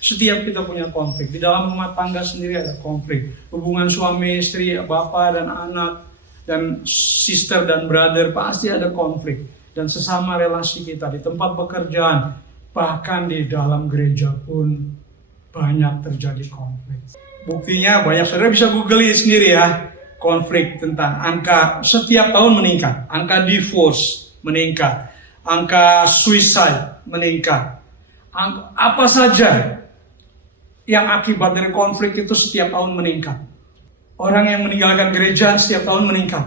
Setiap kita punya konflik. Di dalam rumah tangga sendiri ada konflik. Hubungan suami istri, bapak dan anak, dan sister dan brother pasti ada konflik. Dan sesama relasi kita di tempat pekerjaan, bahkan di dalam gereja pun banyak terjadi konflik. Buktinya banyak, saudara bisa google sendiri ya. Konflik tentang angka setiap tahun meningkat, angka divorce meningkat, angka suicide meningkat, apa saja yang akibat dari konflik itu setiap tahun meningkat. Orang yang meninggalkan gereja setiap tahun meningkat.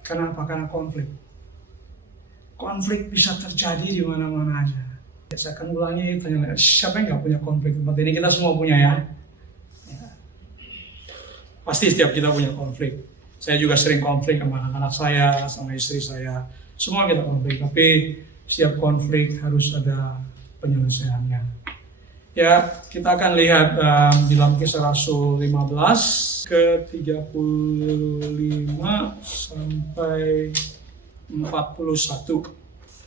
Kenapa? Karena konflik. Konflik bisa terjadi di mana-mana aja. Saya akan ulangi, tanya siapa yang nggak punya konflik tempat ini? Kita semua punya ya. Pasti setiap kita punya konflik. Saya juga sering konflik sama anak-anak saya, sama istri saya. Semua kita konflik, tapi setiap konflik harus ada penyelesaiannya. Ya, kita akan lihat di dalam Kisah Rasul 15 ke 35 sampai 41.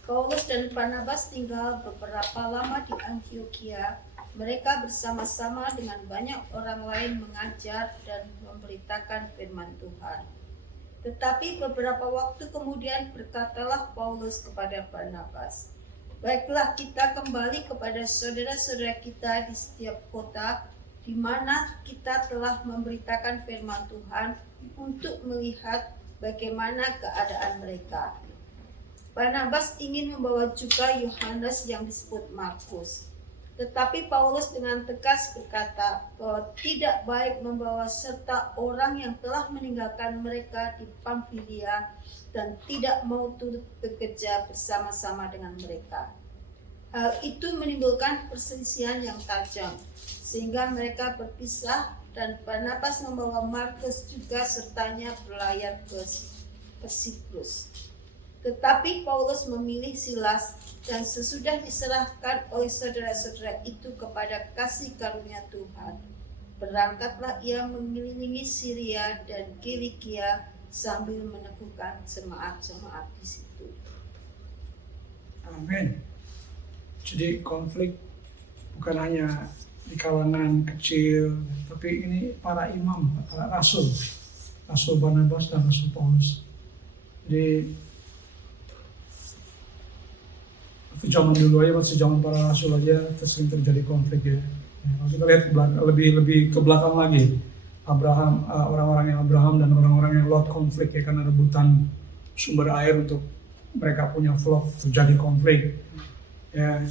Paulus dan Barnabas tinggal beberapa lama di Antiokhia. Mereka bersama-sama dengan banyak orang lain mengajar dan memberitakan firman Tuhan. Tetapi beberapa waktu kemudian berkatalah Paulus kepada Barnabas, "Baiklah, kita kembali kepada saudara-saudara kita di setiap kota di mana kita telah memberitakan firman Tuhan untuk melihat bagaimana keadaan mereka." Barnabas ingin membawa juga Yohanes yang disebut Markus. Tetapi Paulus dengan tegas berkata bahwa tidak baik membawa serta orang yang telah meninggalkan mereka di Pamfilia dan tidak mau turut bekerja bersama-sama dengan mereka. Hal itu menimbulkan perselisihan yang tajam, sehingga mereka berpisah dan Barnabas membawa Markus juga sertanya berlayar ke Siprus. Tetapi Paulus memilih Silas dan sesudah diserahkan oleh saudara-saudara itu kepada kasih karunia Tuhan, berangkatlah ia mengelilingi Syria dan Kilikia sambil meneguhkan jemaat-jemaat di situ. Amin. Jadi konflik bukan hanya di kalangan kecil, tapi ini para imam, para rasul Barnabas dan Rasul Paulus. Jadi waktu zaman dulu aja, waktu zaman para rasul aja sering terjadi konflik ya. Kalau kita lihat ke belakang, lebih ke belakang lagi, Abraham, orang-orang yang Abraham dan orang-orang yang Lot konflik ya, karena rebutan sumber air untuk mereka punya flock, terjadi konflik. Ya,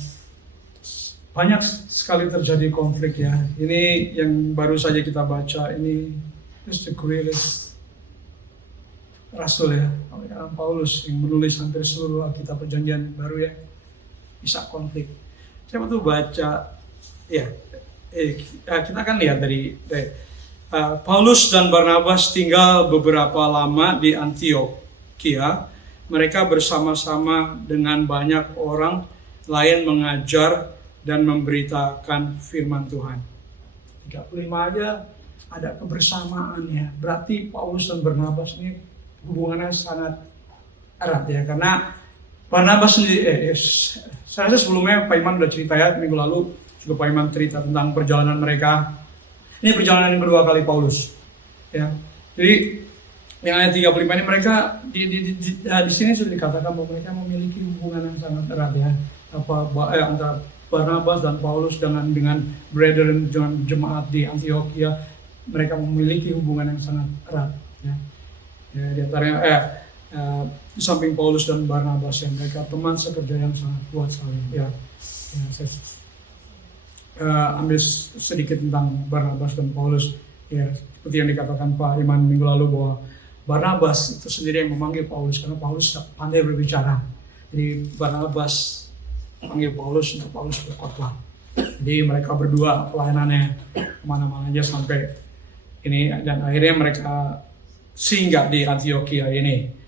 banyak sekali terjadi konflik ya. Ini yang baru saja kita baca ini, just the greatest rasul ya, Paulus yang menulis hampir seluruh Alkitab Perjanjian Baru ya. Bisa konflik. Saya waktu baca, ya, kita akan lihat dari Paulus dan Barnabas tinggal beberapa lama di Antiokhia. Mereka bersama-sama dengan banyak orang lain mengajar dan memberitakan firman Tuhan. 35 aja ada kebersamaan ya. Berarti Paulus dan Barnabas ini hubungannya sangat erat ya, karena Barnabas sendiri, saya rasa sebelumnya Pak Iman udah cerita ya, minggu lalu juga Pak Iman cerita tentang perjalanan mereka. Ini perjalanan yang kedua kali Paulus. Ya, jadi yang ayat 35 ini mereka di sini sudah dikatakan bahwa mereka memiliki hubungan yang sangat erat ya, antara Barnabas dan Paulus dengan brethren dengan jemaat di Antiokhia. Mereka memiliki hubungan yang sangat erat ya. Ya, di antaranya di samping Paulus dan Barnabas yang mereka teman sekerja yang sangat kuat sekali ya. Saya ambil sedikit tentang Barnabas dan Paulus ya, seperti yang dikatakan Pak Iman minggu lalu bahwa Barnabas itu sendiri yang memanggil Paulus karena Paulus pandai berbicara. Jadi Barnabas memanggil Paulus untuk Paulus berkhotbah. Jadi mereka berdua pelayanannya kemana-mana aja sampai ini, dan akhirnya mereka singgah di Antiokhia ini.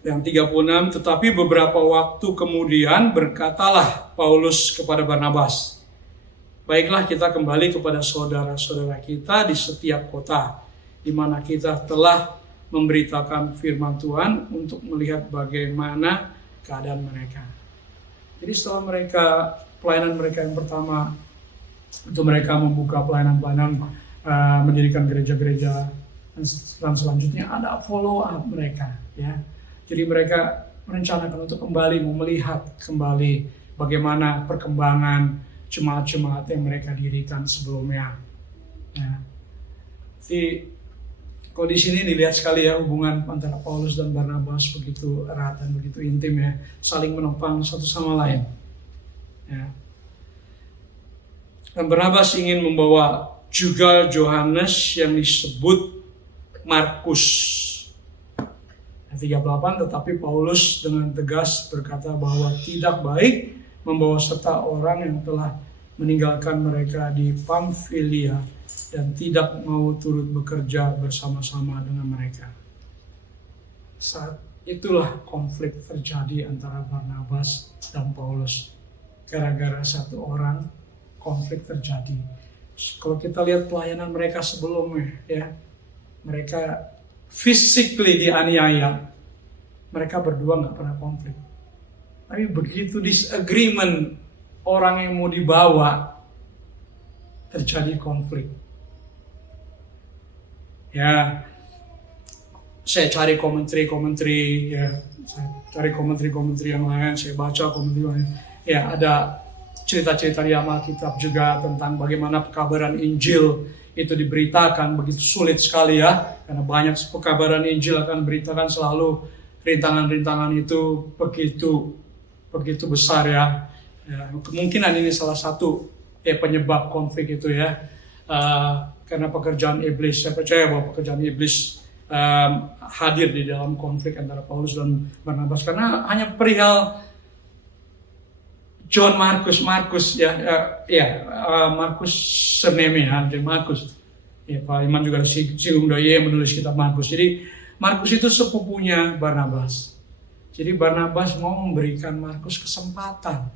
Yang 36, tetapi beberapa waktu kemudian berkatalah Paulus kepada Barnabas, "Baiklah, kita kembali kepada saudara-saudara kita di setiap kota, di mana kita telah memberitakan firman Tuhan untuk melihat bagaimana keadaan mereka." Jadi setelah mereka pelayanan mereka yang pertama itu mereka membuka pelayanan-pelayanan, mendirikan gereja-gereja, dan selanjutnya ada follow up mereka, ya. Jadi mereka merencanakan untuk kembali melihat kembali bagaimana perkembangan jemaat-jemaat yang mereka dirikan sebelumnya. Ya. Jadi kalau di sini dilihat sekali ya hubungan antara Paulus dan Barnabas begitu erat dan begitu intim ya, saling menopang satu sama lain. Ya. Dan Barnabas ingin membawa juga Yohanes yang disebut Markus. 38, tetapi Paulus dengan tegas berkata bahwa tidak baik membawa serta orang yang telah meninggalkan mereka di Pamfilia dan tidak mau turut bekerja bersama-sama dengan mereka. Saat itulah konflik terjadi antara Barnabas dan Paulus. Gara-gara satu orang, konflik terjadi. Kalau kita lihat pelayanan mereka sebelumnya, ya, mereka physically dianiaya. Mereka berdua nggak pernah konflik. Tapi begitu disagreement orang yang mau dibawa, terjadi konflik. Ya, saya cari komentari, ya, saya cari komentari yang lain, saya baca komentari lain. Ya, ada cerita-cerita di Alkitab juga tentang bagaimana pekabaran Injil itu diberitakan begitu sulit sekali ya, karena banyak pekabaran Injil akan beritakan selalu rintangan-rintangan itu begitu besar ya. Ya, kemungkinan ini salah satu penyebab konflik itu ya, karena pekerjaan iblis. Saya percaya bahwa pekerjaan iblis hadir di dalam konflik antara Paulus dan Barnabas karena hanya perihal John Markus surname ya, John Markus. Ya, Pak Iman juga singgung doa menulis kitab Markus. Jadi Markus itu sepupunya Barnabas. Jadi Barnabas mau memberikan Markus kesempatan.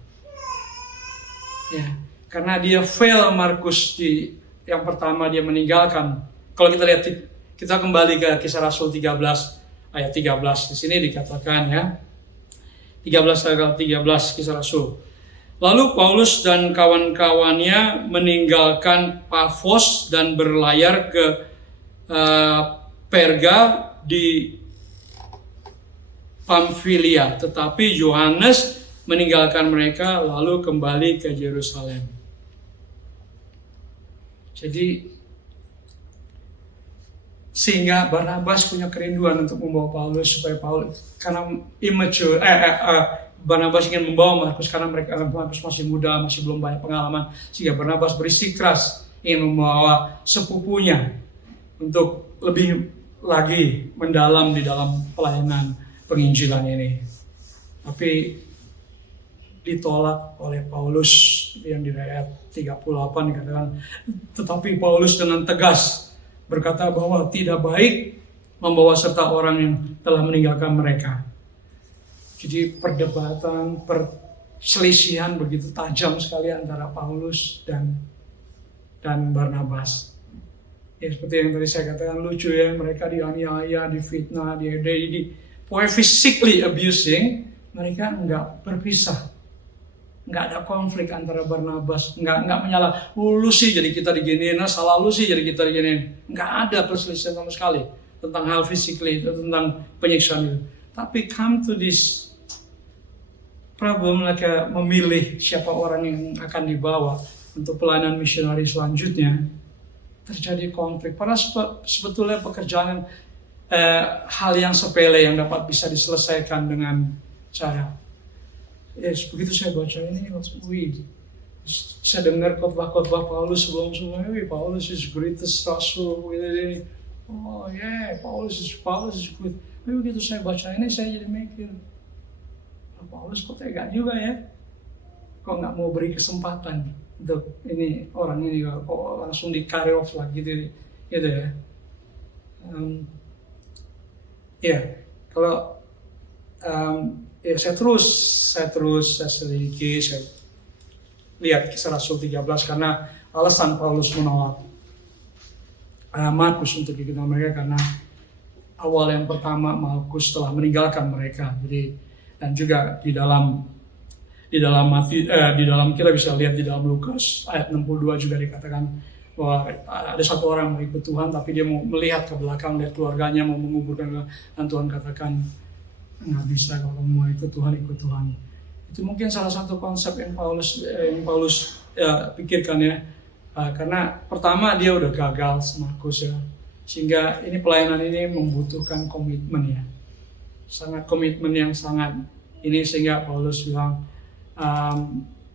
Ya, karena dia fail Markus di yang pertama dia meninggalkan. Kalau kita lihat, kita kembali ke Kisah Rasul 13 ayat 13. Di sini dikatakan ya. 13 Kisah Rasul. Lalu Paulus dan kawan-kawannya meninggalkan Pafos dan berlayar ke Perga di Pamfilia. Tetapi Yohanes meninggalkan mereka lalu kembali ke Yerusalem. Jadi sehingga Barnabas punya kerinduan untuk membawa Paulus supaya Paulus karena immature Barnabas ingin membawa Markus karena Markus masih muda, masih belum banyak pengalaman, sehingga Barnabas bersikeras ingin membawa sepupunya untuk lebih lagi mendalam di dalam pelayanan penginjilan ini. Tapi ditolak oleh Paulus yang di ayat 38 dikatakan, tetapi Paulus dengan tegas berkata bahwa tidak baik membawa serta orang yang telah meninggalkan mereka. Jadi perdebatan, perselisihan begitu tajam sekali antara Paulus dan Barnabas. Ya, seperti yang tadi saya katakan, lucu ya, mereka dianiaya, difitnah, pokoknya physically abusing, mereka enggak berpisah. Enggak ada konflik antara Barnabas, enggak menyalah, lu sih jadi kita diginiin, salah lu sih jadi kita diginiin. Enggak ada perselisihan sama sekali tentang hal physically, tentang penyiksaan itu. Tapi come to this problem, mereka memilih siapa orang yang akan dibawa untuk pelayanan misionari selanjutnya, terjadi konflik. Padahal sebetulnya pekerjaan hal yang sepele yang dapat bisa diselesaikan dengan cara. Yes, begitu saya baca ini, saya dengar khotbah Paulus sebelum-sebelumnya, Paulus is greatest rasul, oh yeah, Paulus is good. Tapi begitu saya baca ini, saya jadi mikir, Paulus kok tega juga ya, kok nggak mau beri kesempatan untuk ini orang ini, kok langsung di carry off lah gitu ya. Kalau saya selidiki, saya lihat Kisah Rasul 13 karena alasan Paulus menolak Markus untuk ikut mereka karena awal yang pertama Markus telah meninggalkan mereka. Jadi dan juga di dalam di dalam kita bisa lihat di dalam Lukas ayat 62 juga dikatakan bahwa ada satu orang mau ikut Tuhan tapi dia mau melihat ke belakang, lihat keluarganya mau menguburkan, dan Tuhan katakan nggak bisa, kalau kamu mau ikut Tuhan, ikut Tuhan. Itu mungkin salah satu konsep yang Paulus pikirkan ya. Karena pertama dia udah gagal Markus ya, sehingga ini pelayanan ini membutuhkan komitmen ya, sangat komitmen yang sangat ini, sehingga Paulus bilang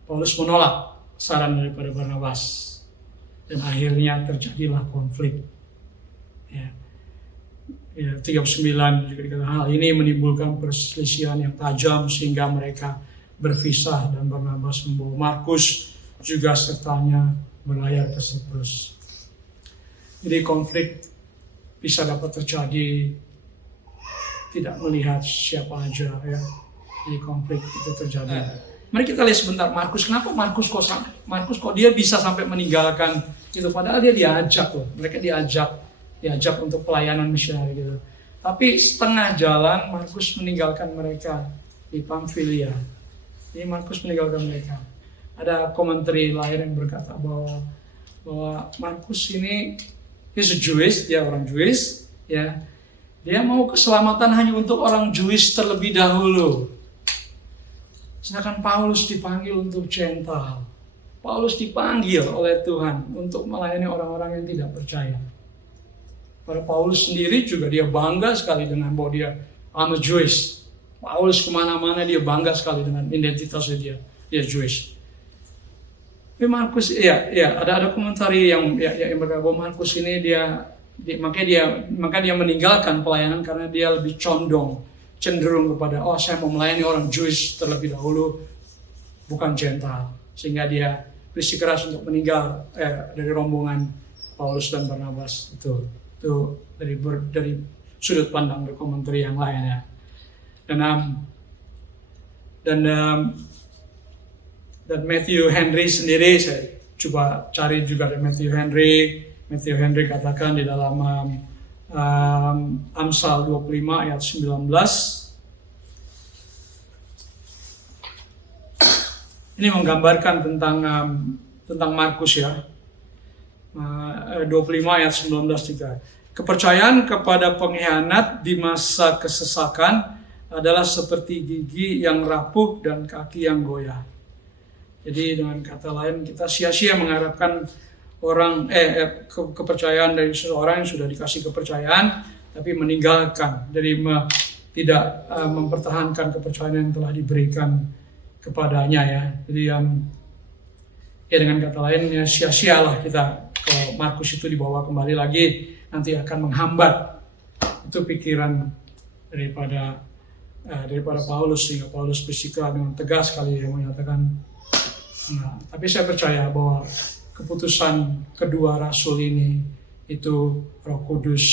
Paulus menolak saran daripada Barnabas dan akhirnya terjadilah konflik ya. 39 juga dikatakan hal ini menimbulkan perselisihan yang tajam sehingga mereka berpisah dan Barnabas membawa Markus juga sertanya berlayar ke Siprus. Jadi konflik bisa dapat terjadi tidak melihat siapa aja ya. Jadi konflik itu terjadi. Mari kita lihat sebentar Markus. Kenapa Markus kok dia bisa sampai meninggalkan itu? Padahal dia diajak loh. Mereka diajak untuk pelayanan misioneri gitu. Tapi setengah jalan Markus meninggalkan mereka di Pamfilia. Ini Markus meninggalkan mereka. Ada komentari lain yang berkata bahwa Markus ini he's a Jewish, dia orang Jewish ya. Dia mau keselamatan hanya untuk orang Jewish terlebih dahulu. Sedangkan Paulus dipanggil untuk Gentile. Paulus dipanggil oleh Tuhan untuk melayani orang-orang yang tidak percaya. Pada Paulus sendiri juga dia bangga sekali dengan bahwa dia I'm a Jewish. Paulus kemana-mana dia bangga sekali dengan identitasnya dia Jewish. Tapi Markus, ada komentari yang berkata bahwa Markus ini maka dia meninggalkan pelayanan karena dia lebih cenderung kepada saya mau melayani orang Jewish terlebih dahulu, bukan Gentile, sehingga dia bersikeras untuk meninggal dari rombongan Paulus dan Barnabas. Itu dari sudut pandang dari komentari yang lain ya. Dan Matthew Henry sendiri, saya coba cari juga dari Matthew Henry katakan di dalam Amsal 25 ayat 19. Ini menggambarkan tentang Markus ya. 25 ayat 19 juga. Kepercayaan kepada pengkhianat di masa kesesakan adalah seperti gigi yang rapuh dan kaki yang goyah. Jadi dengan kata lain kita sia-sia mengharapkan kepercayaan dari seseorang yang sudah dikasih kepercayaan tapi meninggalkan dari tidak mempertahankan kepercayaan yang telah diberikan kepadanya ya. Jadi dengan kata lain ya sia-sialah kita kalau Markus itu dibawa kembali lagi nanti akan menghambat itu pikiran daripada Paulus, sehingga Paulus bersikeras dengan tegas sekali yang menyatakan tapi saya percaya bahwa keputusan kedua rasul ini itu Roh Kudus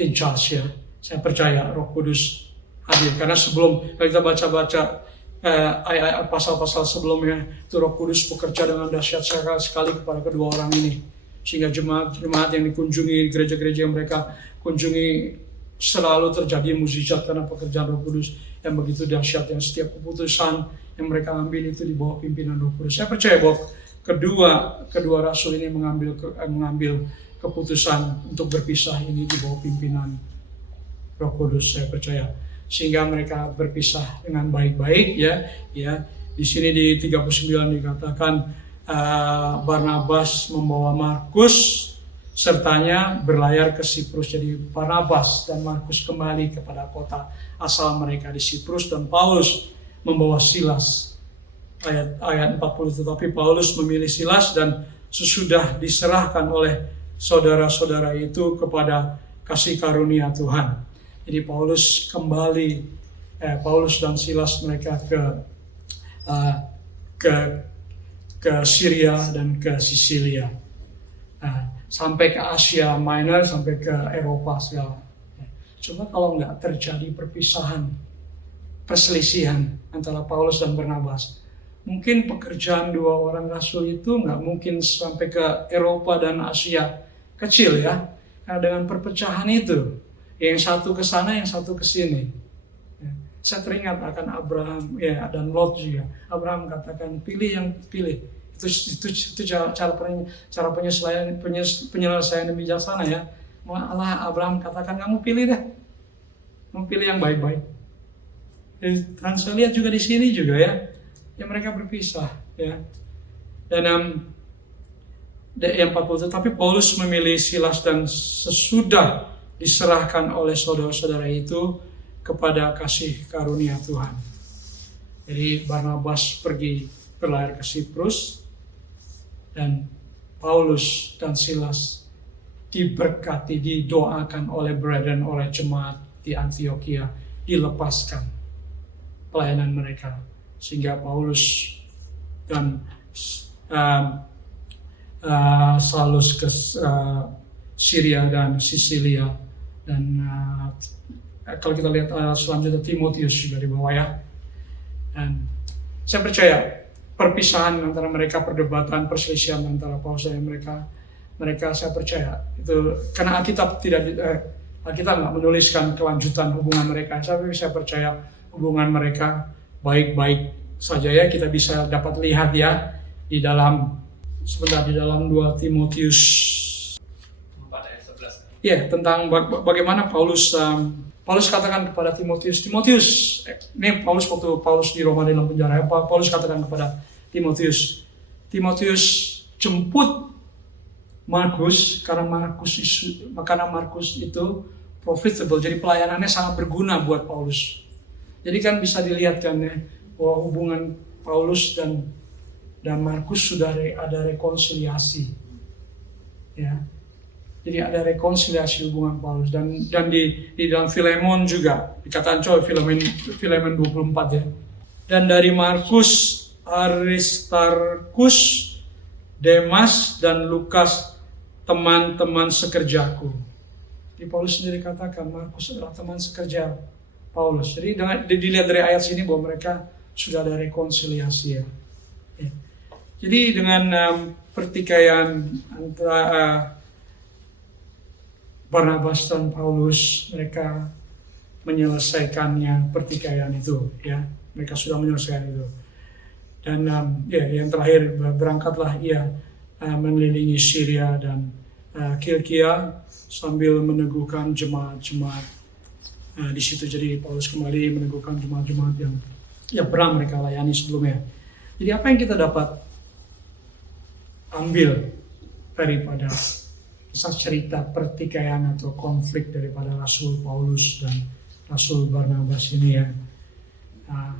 in charge ya. Saya percaya Roh Kudus hadir karena sebelum kita baca-baca pasal-pasal sebelumnya itu Roh Kudus bekerja dengan dahsyat sekali kepada kedua orang ini, sehingga jemaat yang dikunjungi, gereja-gereja yang mereka kunjungi selalu terjadi mukjizat karena pekerjaan Roh Kudus yang begitu dahsyat, yang setiap keputusan yang mereka ambil itu di bawah pimpinan Roh Kudus. Saya percaya bahwa kedua rasul ini mengambil keputusan untuk berpisah ini di bawah pimpinan Roh Kudus. Saya percaya sehingga mereka berpisah dengan baik-baik ya. Di sini di 39 dikatakan Barnabas membawa Markus sertanya berlayar ke Siprus. Jadi Barnabas dan Markus kembali kepada kota asal mereka di Siprus dan Paulus membawa Silas. Ayat 40, tetapi Paulus memilih Silas dan sesudah diserahkan oleh saudara-saudara itu kepada kasih karunia Tuhan. Jadi Paulus dan Silas mereka ke Syria dan ke Sisilia, sampai ke Asia Minor, sampai ke Eropa segala. Coba kalau nggak terjadi perselisihan antara Paulus dan Barnabas, mungkin pekerjaan dua orang rasul itu nggak mungkin sampai ke Eropa dan Asia kecil ya. Karena dengan perpecahan itu, yang satu ke sana, yang satu ke sini. Saya teringat akan Abraham ya dan Lot juga. Abraham katakan pilih yang pilih. Itu cara penyelesaian yang bijaksana ya. Malah Abraham katakan kamu pilih deh. Kamu pilih yang baik-baik. Dan saya lihat juga di sini juga ya. Yang mereka berpisah ya. Dan yang 40, tapi Paulus memilih Silas dan sesudah diserahkan oleh saudara-saudara itu kepada kasih karunia Tuhan. Jadi Barnabas pergi berlayar ke Siprus dan Paulus dan Silas diberkati, didoakan oleh brethren, oleh jemaat di Antioquia, dilepaskan pelayanan mereka sehingga Paulus dan Salus ke Syria dan Sisilia dan kalau kita lihat selanjutnya Timotius juga di bawah ya. Dan saya percaya perpisahan antara mereka, perdebatan, perselisihan antara Paulus dan mereka saya percaya itu karena Alkitab nggak menuliskan kelanjutan hubungan mereka. Tapi saya percaya hubungan mereka baik-baik saja ya. Kita bisa dapat lihat ya di dalam 2 Timotius 4 ayat 11. ya tentang bagaimana Paulus katakan kepada Timotius, ini waktu Paulus di Roma dalam penjara, Paulus katakan kepada Timotius, jemput Markus karena Markus itu profitable, jadi pelayanannya sangat berguna buat Paulus. Jadi kan bisa dilihat kan ya, bahwa hubungan Paulus dan Markus sudah ada rekonsiliasi, ya. Jadi ada rekonsiliasi hubungan Paulus dan di dalam Filemon juga dikatakan Filemon 24 ya. Dan dari Markus, Aristarkus, Demas dan Lukas teman-teman sekerjaku. Di Paulus sendiri katakan Markus adalah teman sekerja Paulus. Jadi dilihat dari ayat sini bahwa mereka sudah ada rekonsiliasi ya. Jadi dengan pertikaian antara Barnabas dan Paulus, mereka menyelesaikannya pertikaian itu ya. Mereka sudah menyelesaikan itu. Dan yang terakhir berangkatlah ia mengelilingi Syria dan Kilkia sambil meneguhkan jemaat-jemaat di situ. Jadi Paulus kembali meneguhkan jemaat-jemaat yang pernah mereka layani sebelumnya. Jadi apa yang kita dapat ambil daripada kisah cerita pertikaian atau konflik daripada Rasul Paulus dan Rasul Barnabas ini ya,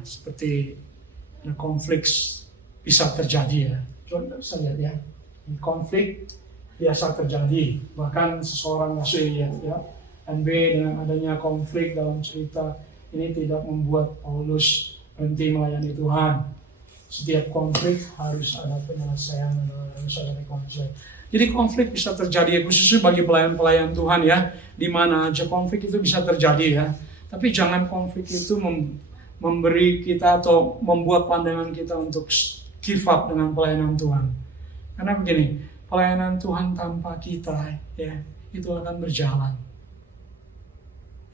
seperti konflik bisa terjadi ya. Coba bisa lihat ya, konflik biasa terjadi, bahkan seseorang Rasul ya, MB dengan adanya konflik dalam cerita ini tidak membuat Paulus berhenti melayani Tuhan. Setiap konflik harus ada penyelesaian, harus ada rekonsiliasi. Jadi konflik bisa terjadi, khususnya bagi pelayan-pelayan Tuhan ya, di mana aja konflik itu bisa terjadi ya. Tapi jangan konflik itu memberi kita atau membuat pandangan kita untuk give up dengan pelayanan Tuhan. Karena begini, pelayanan Tuhan tanpa kita ya, itu akan berjalan.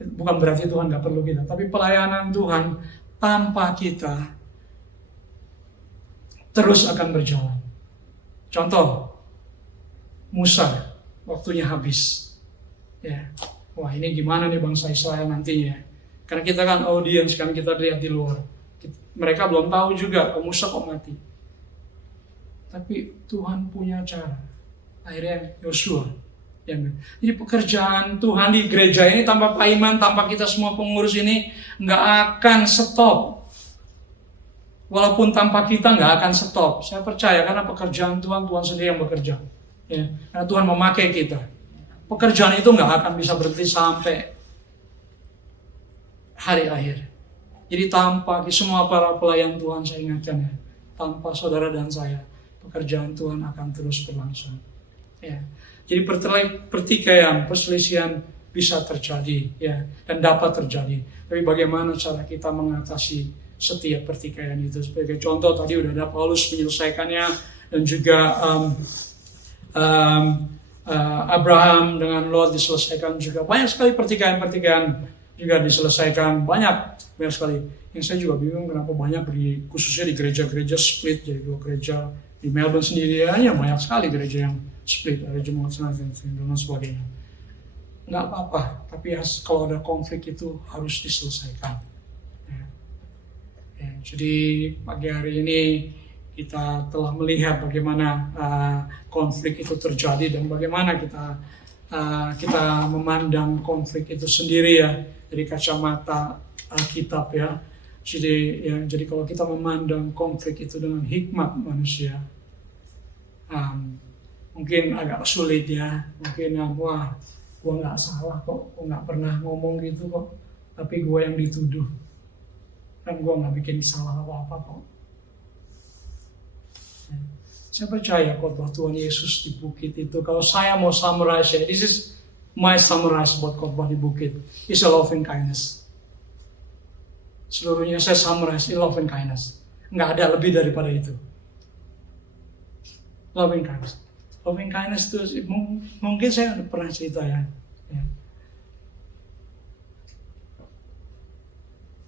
Bukan berarti Tuhan nggak perlu kita, tapi pelayanan Tuhan tanpa kita terus akan berjalan. Contoh, Musa, waktunya habis. Ya, wah ini gimana nih bangsa Israel nantinya? Karena kita kan audiens, kan kita lihat di luar. Mereka belum tahu juga, Musa kok mati. Tapi Tuhan punya cara. Akhirnya Yosua. Ya, jadi pekerjaan Tuhan di gereja ini tanpa Pak Iman, tanpa kita semua pengurus ini nggak akan stop. Walaupun tanpa kita nggak akan stop. Saya percaya karena pekerjaan Tuhan sendiri yang bekerja. Ya, karena Tuhan memakai kita. Pekerjaan itu nggak akan bisa berhenti sampai hari akhir. Jadi tanpa semua para pelayan Tuhan, saya ingatkan ya, tanpa saudara dan saya, pekerjaan Tuhan akan terus berlangsung. Ya. Jadi pertikaian, perselisihan bisa terjadi ya, dan dapat terjadi. Tapi bagaimana cara kita mengatasi setiap pertikaian itu? Sebagai contoh tadi udah ada Paulus menyelesaikannya, dan juga Abraham dengan Lot diselesaikan juga. Banyak sekali pertikaian-pertikaian juga diselesaikan banyak sekali. Yang saya juga bingung kenapa banyak khususnya di gereja-gereja split jadi 2 gereja. Di Melbourne sendiri ya banyak sekali gereja yang split, ada jemaat dan sebagainya. Nggak apa-apa, tapi kalau ada konflik itu harus diselesaikan. Jadi pagi hari ini kita telah melihat bagaimana konflik itu terjadi dan bagaimana kita memandang konflik itu sendiri ya dari kacamata Alkitab ya. Jadi kalau kita memandang konflik itu dengan hikmat manusia, mungkin agak sulit ya. Mungkin wah, gue nggak salah kok, gue nggak pernah ngomong gitu kok, tapi gue yang dituduh. Dan gue nggak bikin salah apa-apa kok. Saya percaya khotbah Tuhan Yesus di bukit itu, kalau saya mau summarize ya, this is my summarize buat khotbah di bukit, is a loving kindness. Seluruhnya saya summarize in loving kindness. Nggak ada lebih daripada itu. Loving kindness. Loving kindness itu mungkin saya udah pernah cerita ya.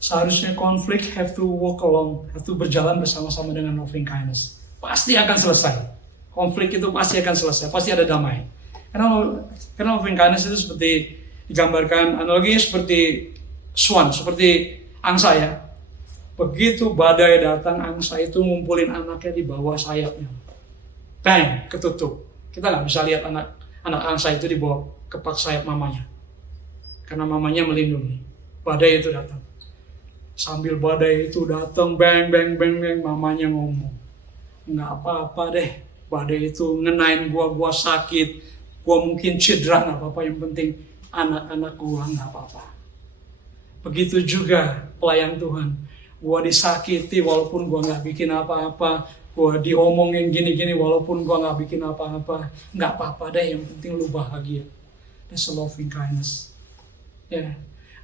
Seharusnya konflik have to berjalan bersama-sama dengan loving kindness. Pasti akan selesai. Konflik itu pasti akan selesai, pasti ada damai. Karena loving kindness itu seperti digambarkan, analoginya seperti swan, seperti angsa ya. Begitu badai datang, angsa itu ngumpulin anaknya di bawah sayapnya. Bang, ketutup. Kita nggak bisa lihat anak angsa itu di bawah kepak sayap mamanya. Karena mamanya melindungi. Badai itu datang. Sambil badai itu datang, bang, mamanya ngomong, nggak apa-apa deh, badai itu ngenain gua sakit, gua mungkin cedera, nggak apa-apa, yang penting anak-anak gua nggak apa-apa. Begitu juga pelayan Tuhan, gua disakiti walaupun gua nggak bikin apa-apa, gua diomongin gini-gini walaupun gua nggak bikin apa-apa, nggak apa-apa deh, yang penting lu bahagia. That's a loving kindness. Ya,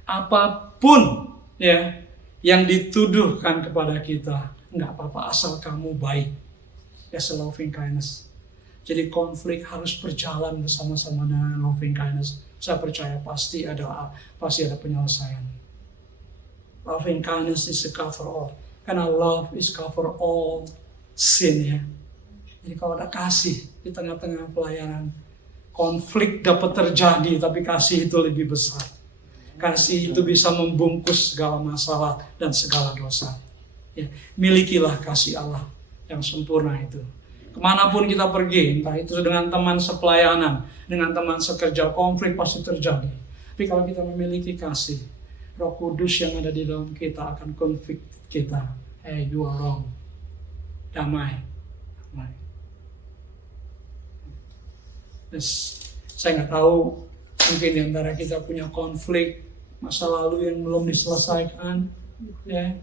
apapun ya yang dituduhkan kepada kita, nggak apa-apa asal kamu baik. That's a loving kindness. Jadi konflik harus berjalan bersama-sama dengan loving kindness. Saya percaya pasti ada penyelesaian. Loving kindness is a cover all. Karena love is cover all sin ya. Jadi kalau ada kasih di tengah-tengah pelayanan, konflik dapat terjadi, tapi kasih itu lebih besar. Kasih itu bisa membungkus segala masalah dan segala dosa. Ya, milikilah kasih Allah yang sempurna itu. Kemanapun kita pergi, entah itu dengan teman sepelayanan, dengan teman sekerja, konflik pasti terjadi. Tapi kalau kita memiliki kasih, Roh Kudus yang ada di dalam kita akan konflik kita. Hey, you are wrong. Damai. Saya nggak tahu, mungkin di antara kita punya konflik masa lalu yang belum diselesaikan, ya,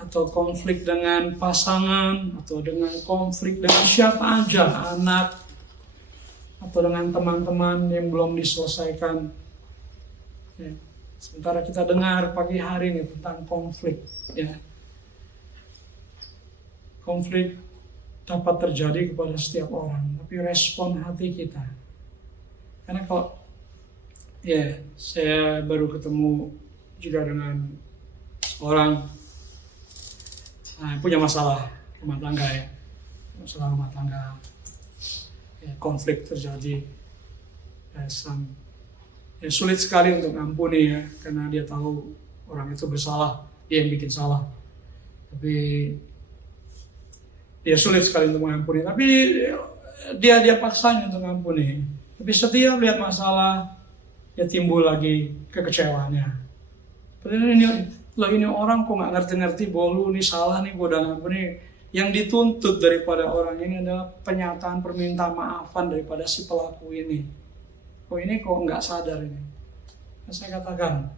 atau konflik dengan pasangan, atau dengan konflik dengan siapa aja, anak, atau dengan teman-teman yang belum diselesaikan. Ya. Sementara kita dengar pagi hari ini tentang konflik, ya. Konflik dapat terjadi kepada setiap orang, tapi respon hati kita. Karena kalau saya baru ketemu juga dengan orang punya masalah rumah tangga ya, masalah rumah tangga, ya, konflik terjadi, sulit sekali untuk ngampuni ya, karena dia tahu orang itu bersalah, dia yang bikin salah, tapi dia sulit sekali untuk mengampuni, tapi dia paksanya untuk mengampuni, tapi setiap lihat masalah, ya timbul lagi kekecewaannya. Ini orang kok nggak ngerti bahwa lu ini salah nih, gue udah ngampuni. Yang dituntut daripada orang ini adalah penyataan permintaan maafan daripada si pelaku ini. Ini kok nggak sadar ini. Saya katakan,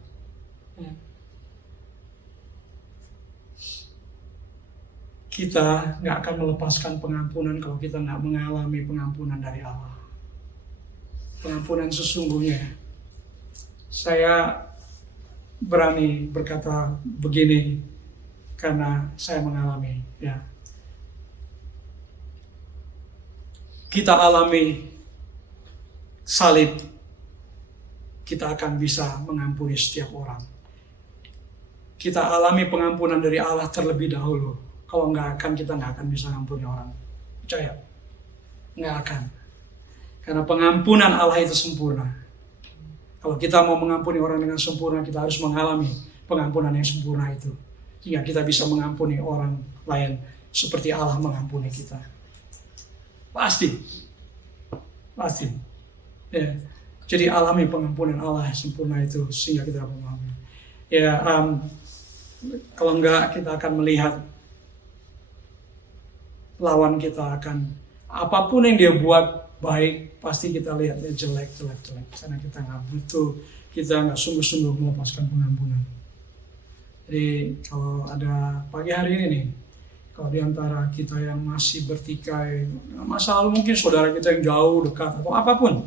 ya, kita nggak akan melepaskan pengampunan kalau kita nggak mengalami pengampunan dari Allah. Pengampunan sesungguhnya. Saya berani berkata begini karena saya mengalami, ya. Kita alami salib kita akan bisa mengampuni setiap orang. Kita alami pengampunan dari Allah terlebih dahulu. Kalau kita nggak akan bisa mengampuni orang. Percaya? Nggak akan. Karena pengampunan Allah itu sempurna. Kalau kita mau mengampuni orang dengan sempurna, kita harus mengalami pengampunan yang sempurna itu. Sehingga kita bisa mengampuni orang lain seperti Allah mengampuni kita. Pasti. Ya. Jadi alami pengampunan Allah yang sempurna itu sehingga kita mengalami. Ya, kalau enggak kita akan melihat lawan kita akan apapun yang dia buat baik, pasti kita lihatnya jelek. Karena kita nggak butuh, kita nggak sungguh-sungguh melepaskan pengampunan. Jadi kalau ada pagi hari ini nih, kalau di antara kita yang masih bertikai, masa lalu mungkin saudara kita yang jauh, dekat, atau apapun,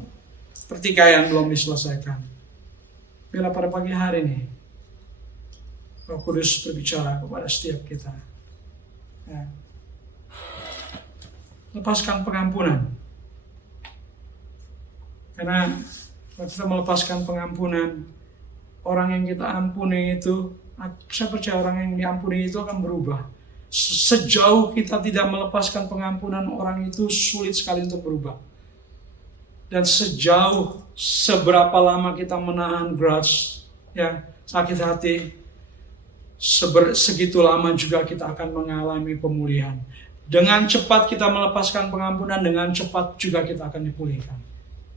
pertikaian belum diselesaikan. Bila pada pagi hari ini, Roh Kudus berbicara kepada setiap kita. Ya. Lepaskan pengampunan. Karena kalau kita melepaskan pengampunan, orang yang kita ampuni itu, saya percaya orang yang diampuni itu akan berubah. Sejauh kita tidak melepaskan pengampunan, orang itu sulit sekali untuk berubah. Dan seberapa lama kita menahan grudge, ya, sakit hati, segitu lama juga kita akan mengalami pemulihan. Dengan cepat kita melepaskan pengampunan, dengan cepat juga kita akan dipulihkan.